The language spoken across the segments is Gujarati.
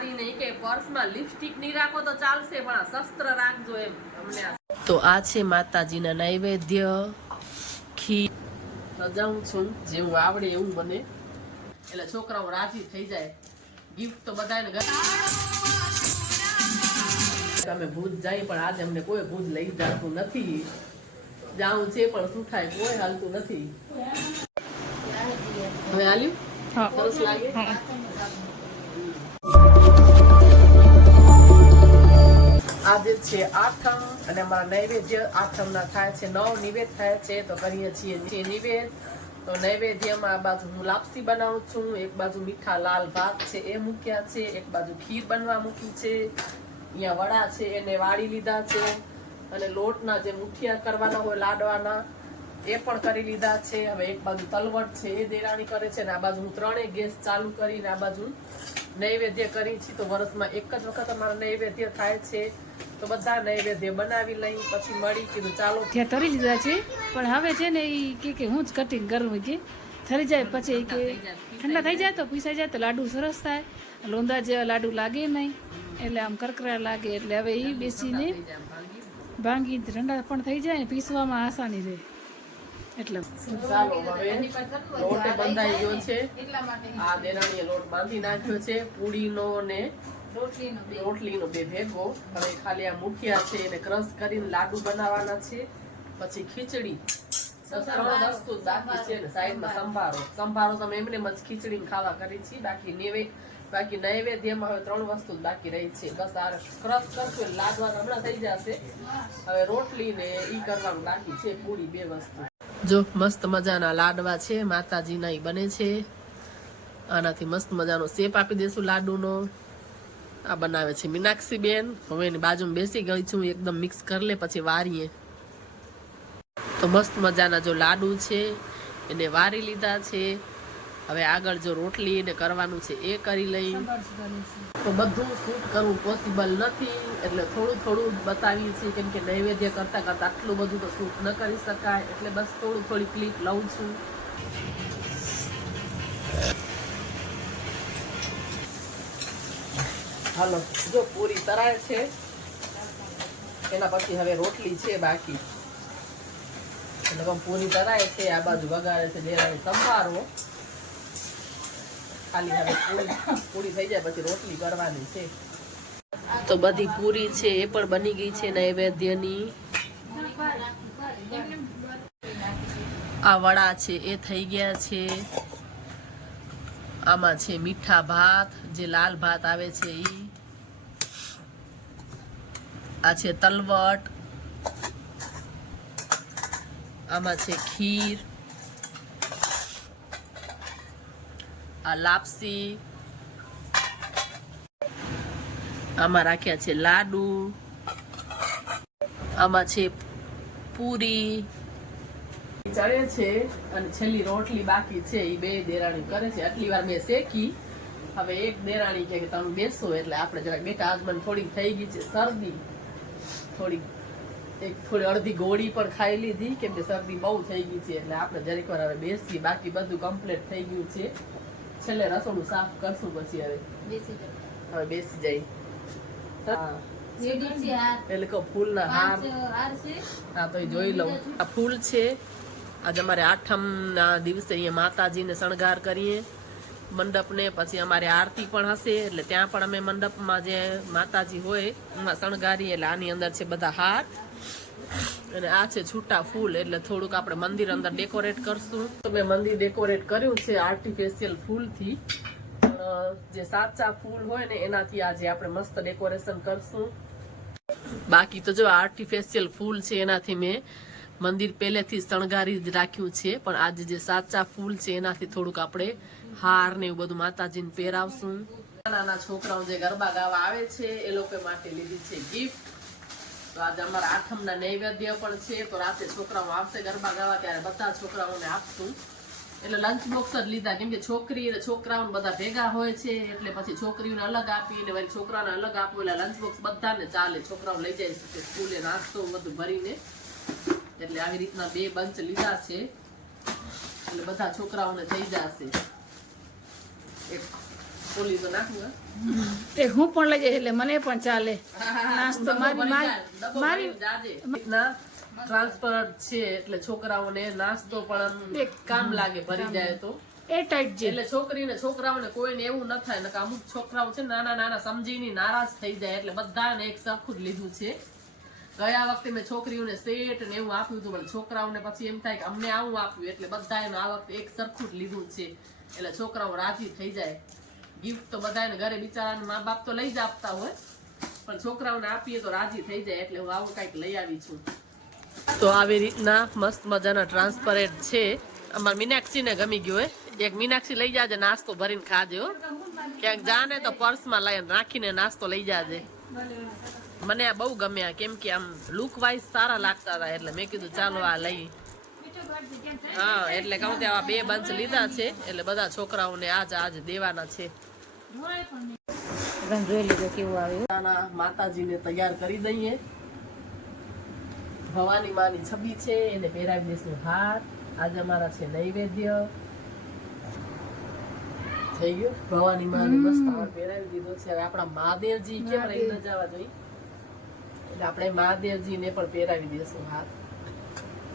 વારી નહીં કે પર્સમાં લિપસ્ટિક નહીં રાખો તો ચાલશે પણ આ શસ્ત્ર રાખજો એમ અમને તો આ છે માતાજીના નૈવેદ્ય. ખીર. સજાવું છું જેવું આવડે એવું બને. એટલે છોકરાઓ રાજી થઈ જાય. ગિફ્ટ તો બધાને અમે ભૂજ જાય પણ આજે અમને કોઈ ભૂજ લઈ જતું નથી. જાવું છે પણ શું થાય કોઈ હાલતું નથી. હવે હાલ્યું સરસ લાગે? આજે છે આઠમ અને અમારા નૈવેદ્ય આઠમના થાય છે, નવ નિવેદ થાય છે, તો કરીએ છીએ નિવેદ. તો નૈવેદ્યમાં આ બાજુ હું લાપસી બનાવું છું, એક બાજુ મીઠા લાલ ભાત છે એ મૂક્યા છે, એક બાજુ ખીર બનવા મૂકી છે. અહીંયા વડા છે, એને વાળી લીધા છે અને લોટના જે મુઠિયા કરવાના હોય લાડવાના, એ પણ કરી લીધા છે. હવે એક બાજુ તલવટ છે, એ દેરાણી કરે છે અને આ બાજુ હું ત્રણેય ગેસ ચાલુ કરીને આ બાજુ નૈવેદ્ય કરી છે. તો વર્ષમાં એક જ વખત અમારો નૈવેદ્ય થાય છે. તો બધા નૈવેદ્ય બનાવી લઈ પછી મળી કીધું ચાલો. ત્યાં તરી લીધા છે. પણ હવે છે ને એ કે કે હું જ કટિંગ કરું કે થરી જાય પછી કે ઠંડા થઈ જાય. તો પીસાઈ જાય તો લાડુ સરસ થાય. લોંદા જેવા લાડુ લાગે નહીં. એટલે આમ કરકરા લાગે. એટલે હવે એ બેસીને ભાંગી. ઠંડા પણ થઈ જાય ને પીસવામાં આસાની રહે. એટલે ચાલો હવે લોટ બંધાઈ ગયો છે. આ દેરાણીએ લોટ બાંધી નાખ્યો છે પૂડીનો ને રોટલીનો બે. ભેગો. હવે ખાલી આ મુઠિયા છે એને ક્રશ કરીને લાડુ બનાવવાના છે. પછી ખીચડી. ત્રણ વસ્તુ બાકી છે ને સાઈડમાં સંભારો. સંભારો. તમે એમને જ ખીચડી ખાવા કરી છે બાકી નેવે બાકી નૈવેદ્યમાં હવે ત્રણ વસ્તુ જ બાકી રહી છે. બસ આ ક્રશ કરશું લાડવા હમણાં થઈ જશે. હવે રોટલી ને ઈ કરવાનું બાકી છે પૂરી બે વસ્તુ. જો મસ્ત મજાના લાડવા છે માતાજીના એ બને છે. આનાથી મસ્ત મજાનો શેપ આપી દેશું લાડુનો. આ બનાવે છે મીનાક્ષી બેન હવે એની બાજુમાં બેસી ગઈ છું એકદમ મિક્સ કરી લે પછી વારીએ. તો મસ્ત મજાના જો લાડુ છે એને વારી લીધા છે. હવે આગળ જો રોટલી એને કરવાનું છે એ કરી લઈ. તો બધું શૂટ કરવું પોસિબલ નથી. એટલે થોડું થોડું બતાવીએ છીએ, કેમ કે નૈવેદ્ય કરતા કરતા આટલું બધું તો શૂટ ન કરી શકાય. એટલે બસ થોડું થોડી ક્લિપ લઉં છું. હાલો, જો પૂરી તરાય છે, એના પછી હવે રોટલી છે બાકી. એટલે પૂરી તરાય છે, આ બાજુ વગાડે છે દેરાણી સંભારો. ખાલી હવે પૂરી પૂરી થઈ જાય, પછી રોટલી કરવાની છે. તો બધી પૂરી છે, એ પણ બની ગઈ છે નૈવેદ્યની. આ વડા છે, એ થઈ ગયા છે. આમાં છે મીઠા ભાત, જે લાલ ભાત આવે છે એ આ છે તલવટ. આમાં છે ખીર. આ લાપસી. આમાં રાખ્યા છે લાડુ આમાં છે પૂરી. ચડે છે અને છેલ્લી રોટલી બાકી છે એ બે દેરાણી કરે છે. આટલી વાર મેં શેકી. હવે એક દેરાણી કે તમે બેસો એટલે આપણે જરાક બેટા આજ મને થોડીક થઈ ગઈ છે શરદી. થોડીક એક થોડી અડધી ગોળી પણ ખાઈ લીધી કેમ કે શરદી બહુ થઈ ગઈ છે એટલે આપણે જરીક વાર હવે બેસી બાકી બધું કમ્પ્લીટ થઈ ગયું છે. છેલ્લે રસોડું સાફ કરશું પછી હવે. બેસી જાય હવે બેસી જાય એટલે કહો ફૂલના હાર. હા તો એ જોઈ લઉં. આ ફૂલ છે. આજે અમારે આઠમના દિવસે અહીંયા માતાજીને શણગાર કરીએ મંડપને. પછી અમારે આરતી પણ હશે એટલે ત્યાં પણ અમે મંડપમાં જે માતાજી હોય એમાં શણગારીએ. એટલે આની અંદર છે બધા હાર. અને આ છે છૂટા ફૂલ એટલે થોડુંક આપણે મંદિર અંદર ડેકોરેટ કરશું. તો મેં મંદિર ડેકોરેટ કર્યું છે આર્ટિફિશિયલ ફૂલથી. જે સાચા ફૂલ હોય ને એનાથી આજે આપણે મસ્ત ડેકોરેશન કરશું. બાકી તો જો આર્ટિફિશિયલ ફૂલ છે, એનાથી મેં મંદિર પહેલેથી શણગારી જ રાખ્યું છે, પણ આજે જે સાચા ફૂલ છે, એનાથી થોડુંક આપણે હાર ને એવું બધું માતાજીને પહેરાવશું. નાના છોકરાઓ જે ગરબા ગાવા આવે છે, એ લોકો માટે લીધી છે ગિફ્ટ તો આજે અમારા આઠમના નૈવેદ્ય પણ છે, તો રાતે છોકરાઓ આવશે ગરબા ગાવા, ત્યારે બધા છોકરાઓને આપશું. એટલે લંચ બોક્સ જ લીધા. કેમ કે છોકરી અને છોકરાઓ બધા ભેગા હોય છે એટલે પછી છોકરીઓને અલગ આપી ને વળી છોકરાઓને અલગ આપવું એટલે લંચ બોક્સ બધાને ચાલે. છોકરાઓ લઈ જાય શકે સ્કૂલે નાસ્તો બધું ભરીને. એટલે આવી રીતના બે બંચ લીધા છે. એટલે બધા છોકરાઓને થઈ જશે. એક ઓલી તો નાખું હે. હું પણ લઈ જઈશ એટલે મને પણ ચાલે. નાસ્તો મારી- મારી- ટ્રાન્સપરન્ટ છે એટલે છોકરાઓને નાસ્તો પણ કામ લાગે ભરી જાય તો. એ ટાઈપ છે એટલે છોકરીને છોકરાઓને કોઈને એવું ન થાય નકર અમુક છોકરાઓ છે ને નાના નાના સમજીને નારાજ થઈ જાય એટલે બધાને એક સરખું જ લીધું છે. ગયા વખતે મેં છોકરીઓને સેટ ને એવું આપ્યું હતું પણ છોકરાઓને પછી એમ થાય કે અમને આવું આપ્યું એટલે બધાએ આ વખતે એક સરખું જ લીધું છે. એટલે છોકરાઓ રાજી થઈ જાય. ગિફ્ટ તો બધાને ઘરે બિચારાને મા બાપ તો લઈ જ આપતા હોય પણ છોકરાઓને આપીએ તો રાજી થઈ જાય એટલે હું આવું કંઈક લઈ આવી છું. તો આવી રીતના મસ્ત મજાના ટ્રાન્સપરેન્ટ છે. અમાર મીનાક્ષીને ગમી ગયું એક મીનાક્ષી લઈ જાજે નાસ્તો ભરીને ખાજો ક્યાંક જાને તો પર્સમાં લઈને રાખીને નાસ્તો લઈ જાજે. મને આ બહુ ગમ્યા કેમ કે આમ લુક વાઇઝ સારા લાગતા હતા એટલે મેં કીધું ચાલો આ લઈ. હા એટલે કહું તે આવા બે બંચ લીધા છે એટલે બધા છોકરાઓને આજ આજ દેવાના છે. જોઈ લીધો કેવું આવ્યું? માતાજીને તૈયાર કરી દઈએ. ભવાની માની છબી છે એને પહેરાવી દેશું હાર આજે અમારા છે નૈવેદ્ય. થઈ ગયું? ભવાની માની મસ્ત પહેરાવી દીધો છે. આપણા મહાદેવજી કેમ રહી ન જવા જોઈએ? એટલે આપણે મહાદેવજીને પણ પહેરાવી દેશું હાર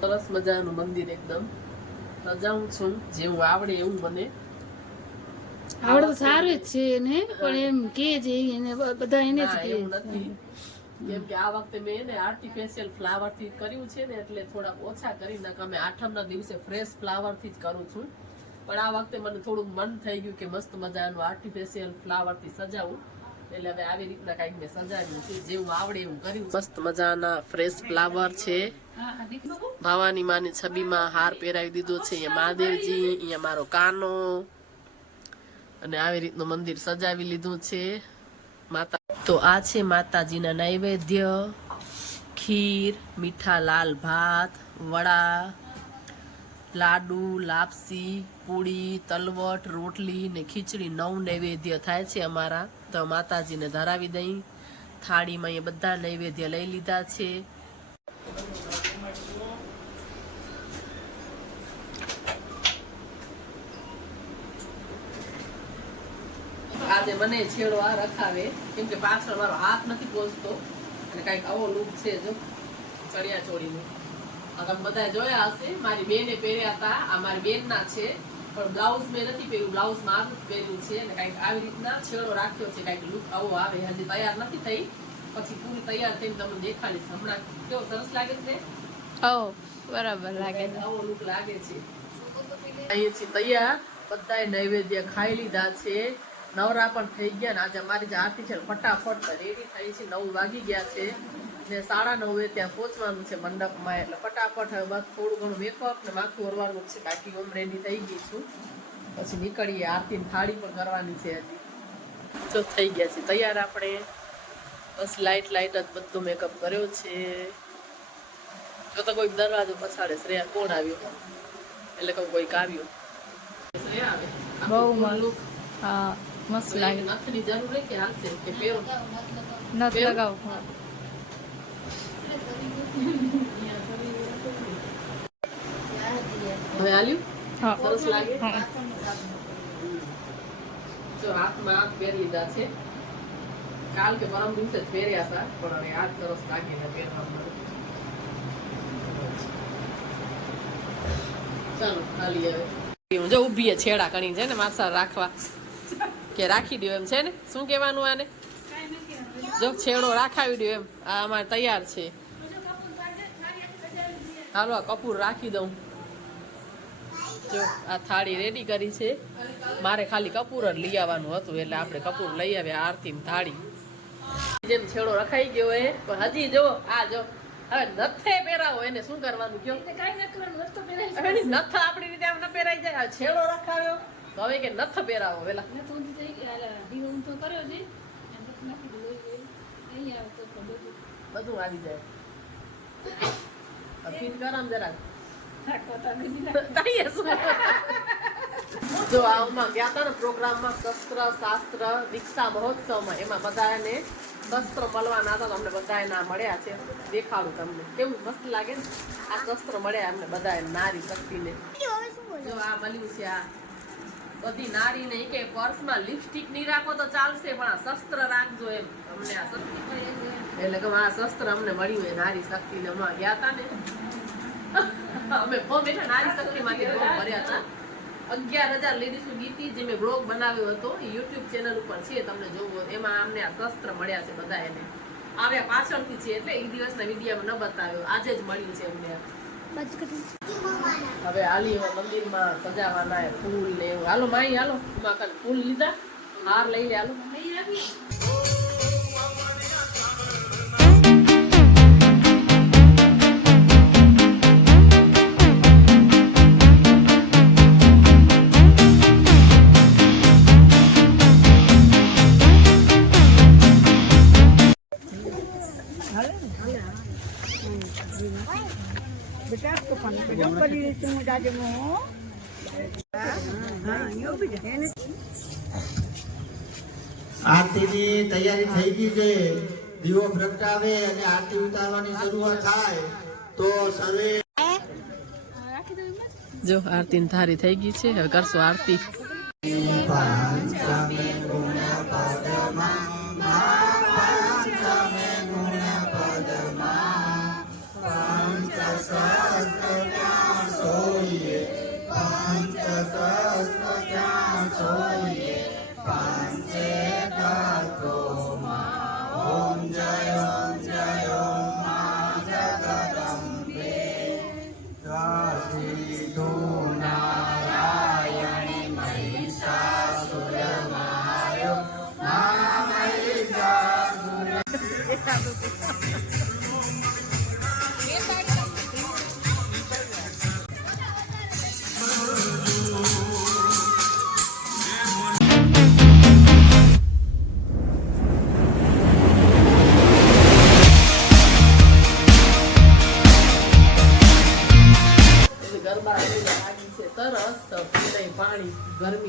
સરસ મજાનું મંદિર એકદમ. સજાવું છું. જેવું આવડે એવું મને. આવડે તો સારું જ છે ને પણ એમ કે છે એને બધા એને જ કે નથી. કેમ કે આ વખતે મેં એને આર્ટિફિશિયલ ફ્લાવરથી કર્યું છે ને, એટલે થોડા ઓછા કરી અમે આઠમના દિવસે ફ્રેશ ફ્લાવરથી જ કરું છું. પણ આ વખતે મને થોડુંક મન થઈ ગયું કે મસ્ત મજાનું આર્ટિફિશિયલ ફ્લાવરથી સજાવું. એટલે હવે આવી રીતના કાંઈક મેં સજાવ્યું છે, જેવું આવડે એવું કર્યું મસ્ત મજાના ફ્રેશ ફ્લાવર છે. ભવાની માની છબીમાં હાર પહેરાવી દીધો છે, અહીંયા મહાદેવજી, અહીંયા મારો કાનો. અને આવી રીતનું મંદિર સજાવી લીધું છે. માતા. તો આ છે માતાજીના નૈવેદ્ય. ખીર, મીઠા લાલ ભાત, વડા, લાડુ, લાપસી પૂડી તલવટ, રોટલી ને ખીચડી નવ નૈવેદ્ય થાય છે અમારા. તો માતાજીને ધરાવી દઈ. થાળીમાં અહીંયા બધા નૈવેદ્ય લઈ લીધા છે. આજે મને છેડો આ રખાવે. કેમ કે પાછળ મારો હાથ નથી પહોંચતો અને કાંઈક આવો લુક છે જો ચણિયા ચોળીનો તમે બધા જોયા હશે મારી બેને પહેર્યા હતા આ મારી બેનના છે. પણ બ્લાઉઝ મેં નથી પહેર્યું. બ્લાઉઝ મારું પહેર્યું છે. અને કાંઈક આવી રીતના છેડો રાખ્યો છે. કાંઈક લુક આવો આવે. હજી તૈયાર નથી થઈ. પછી પૂરી તૈયાર થઈને તમને દેખાડીશ. હમણાં કેવો સરસ લાગે છે? ઓ બરાબર લાગે છે. આવો લુક લાગે છે. અહીંયાથી તૈયાર. બધાએ નૈવેદ્ય ખાઈ લીધા છે. નવરા પણ થઈ ગયા ને આજે મારી જે આરતી છે ફટાફટ રેડી થઈ છે. નવ વાગી ગયા છે ને સાડા નવે ત્યાં પહોંચવાનું છે મંડપમાં એટલે ફટાફટ હવે બસ થોડું ઘણું મેકઅપ ને માથું ઓરવાનું છે. બાકી ઓમ રેડી થઈ ગઈ છું. પછી નીકળીએ. આરતી થાળી પણ કરવાની છે હજી. જો થઈ ગયા છે. તૈયાર આપણે. બસ લાઇટ લાઇટ જ બધું મેકઅપ કર્યો છે. જો તો કોઈ દરવાજો પછાડે શ્રેયા કોણ આવ્યું? એટલે કહું કોઈક આવ્યું શ્રેયા આવે. બહુ આખું હા. મસ્ત લાગે. નથી જરૂર કે હાલશે? કે પેરો? નથી? લગાવ. હવે હાલ્યું? હા. સરસ લાગે? જો હાથમાં હાથ પહેરી લીધા છે. કાલ કે પરમ દિવસે જ પહેર્યા હતા પણ હવે આજ સરસ લાગે ચાલો હાલી હવે. જો ઊભી છેડા કરી છે ને માસા રાખવા. કે રાખી દો એમ છે ને? શું કહેવાનું આને? જો છેડો રાખાવી દો એમ. આ અમારે તૈયાર છે. હાલો કપૂર રાખી દઉં. જો આ થાળી રેડી કરી છે. મારે ખાલી કપૂર જ લઈ આવવાનું હતું એટલે આપણે કપૂર લઈ આવ્યા આરતી થાળી. જેમ છેડો રખાઈ ગયો હે પણ હજી જો આ જો હવે નથે પહેરાવો એને શું કરવાનું કયો હવે નથ આપણી રીતે આમ ન પહેરાઈ જાય આ છેડો રખાવ્યો. તો હવે કે નથ પહેરાવો વેલા બધું. આવી જાય. આ ફીટ કર આમ જરાક. જો આમાં ગયા હતા ને પ્રોગ્રામમાં શસ્ત્ર શાસ્ત્ર દીક્ષા મહોત્સવમાં. એમાં બધાને શસ્ત્ર મળવાના હતા અમને બધાએ ના મળ્યા છે. દેખાડું તમને. કેવું મસ્ત લાગે ને? આ શસ્ત્ર મળ્યા અમને બધાએ નારી શક્તિને. જો આ મળ્યું છે આ. બધી નારી નહીં કે પર્સમાં લિપસ્ટિક નહીં રાખો તો ચાલશે, પણ આ શસ્ત્ર રાખજો એમ. અમને આ શક્તિ એટલે કે આ શસ્ત્ર અમને મળ્યું એ નારી શક્તિ ને અમા ગયા હતા ને. અમે બહુ બેઠા નારી શક્તિ માંથી બહુ ભર્યા હતા અગિયાર હજાર લેડીઝનું ગીતી જે મેં બ્લોગ બનાવ્યો હતો યુટ્યુબ ચેનલ ઉપર છે, તમને જોવો. એમાં અમને આ શસ્ત્ર મળ્યા છે બધા એને. આવ્યા પાછળથી છે, એટલે એ દિવસના વિડીયામાં ન બતાવ્યો. આજે જ મળ્યું છે અમને હવે હાલી મંદિરમાં સજાવાના ફૂલ ને એવું. હાલો, માઈ, હાલો. ફૂલ લીધા. હાર લઈ લે, હાલો. આરતીની તૈયારી થઈ ગઈ છે. દીવો પ્રગટાવે અને આરતી ઉતારવાની શરૂઆત થાય તો સર્વે જો આરતી થારી થઈ ગઈ છે હવે કરશું આરતી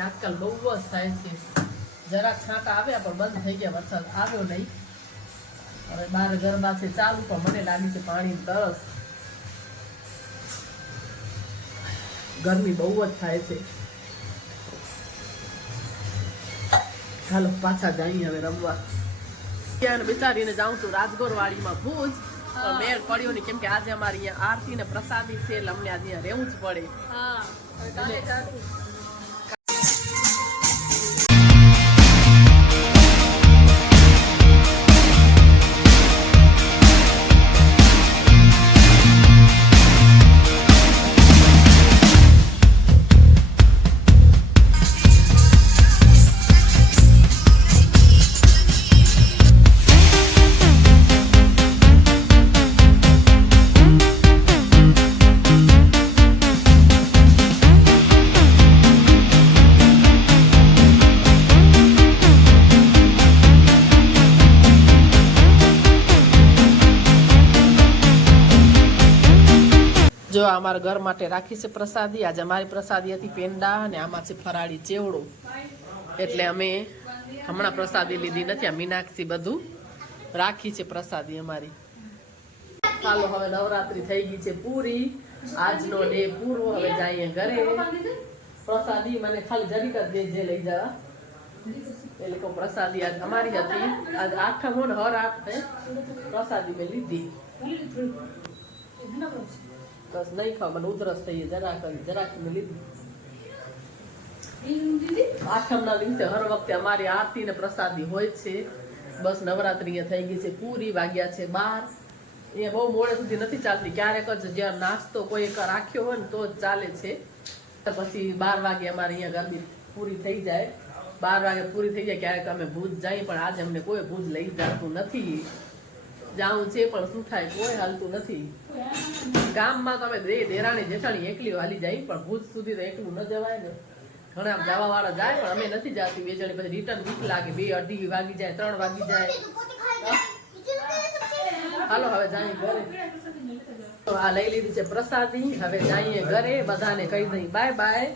આજકાલ બહુ જ થાય છે. જરાક છાંટા આવ્યા પણ બંધ થઈ ગયા, વરસાદ આવ્યો નહીં. હવે બાર ગરબા છે ચાલુ, પણ મને લાગી છે પાણી તરસ ગરમી બહુ જ થાય છે. ચાલો પાછા જઈએ હવે રમવા. બિચારીને જાઉં છું રાજગોર વાડીમાં ભુજ મેળ પડ્યો નહીં કેમ કે આજે અમારી અહીંયા આરતી ને પ્રસાદી છે એટલે અમને આજે અહીંયા રહેવું જ પડે. અમારા ઘર માટે રાખી છે પ્રસાદી. આજે અમારી પ્રસાદી હતી પેંડા અને આમાં છે ફરાળી ચેવડો. એટલે અમે હમણાં પ્રસાદી લીધી નથી, આ મીનાક્ષી બધું રાખી છે પ્રસાદી અમારી. ચાલો હવે નવરાત્રી થઈ ગઈ છે પૂરી. આજનો ડે પૂરો, હવે જઈએ ઘરે. પ્રસાદી મને ખાલી જરીક જ દેજે લઈ જવા એટલે કહું પ્રસાદી આજ અમારી હતી. આજ આઠમ હર આઠ પ્રસાદી મેં લીધી. બસ નહીં ખાવ મને ઉધરસ થઈ જરાક જરાક લીધું. આઠમના દિવસે હર વખતે અમારી આરતી ને પ્રસાદી હોય છે. બસ નવરાત્રી થઈ ગઈ છે પૂરી વાગ્યા છે બાર. એ બહુ મોડે સુધી નથી ચાલતી ક્યારેક જ જ્યાં નાસ્તો કોઈ એક રાખ્યો હોય ને તો જ ચાલે છે. પછી બાર વાગે અમારે અહીંયા ગરબી પૂરી થઈ જાય. બાર વાગે પૂરી થઈ જાય ક્યારેક અમે ભૂજ જઈએ પણ આજે અમને કોઈ ભૂજ લઈ જતું નથી. જાવું છે પણ શું થાય કોઈ હાલતું નથી. ગામમાં તમે દે દેરાણી જેઠાણી એકલી હાલી જાય પણ ભૂજ સુધી તો એકલું ન જવાય ને. ઘણા જવા વાળા જાય પણ અમે નથી જાતી. બે જણી પછી રિટર્ન બીક લાગે બે અઢી વાગી જાય ત્રણ વાગી જાય. હાલો હવે જાય ઘરે. તો આ લઈ લીધી છે પ્રસાદી. હવે જઈએ ઘરે, બધાને કહી દઈ બાય બાય.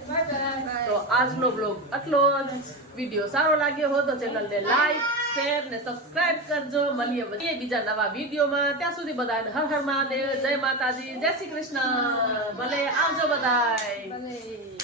તો આજનો બ્લોગ આટલો વીડિયો સારો લાગ્યો હો તો ચેનલને લાઈક શેર ને સબસ્ક્રાઇબ કરજો. મળીએ બીજા નવા વિડીયોમાં ત્યાં સુધી બધાને હર હર મહાદેવ. જય માતાજી, જય શ્રી કૃષ્ણ. ભલે આવજો બધાય.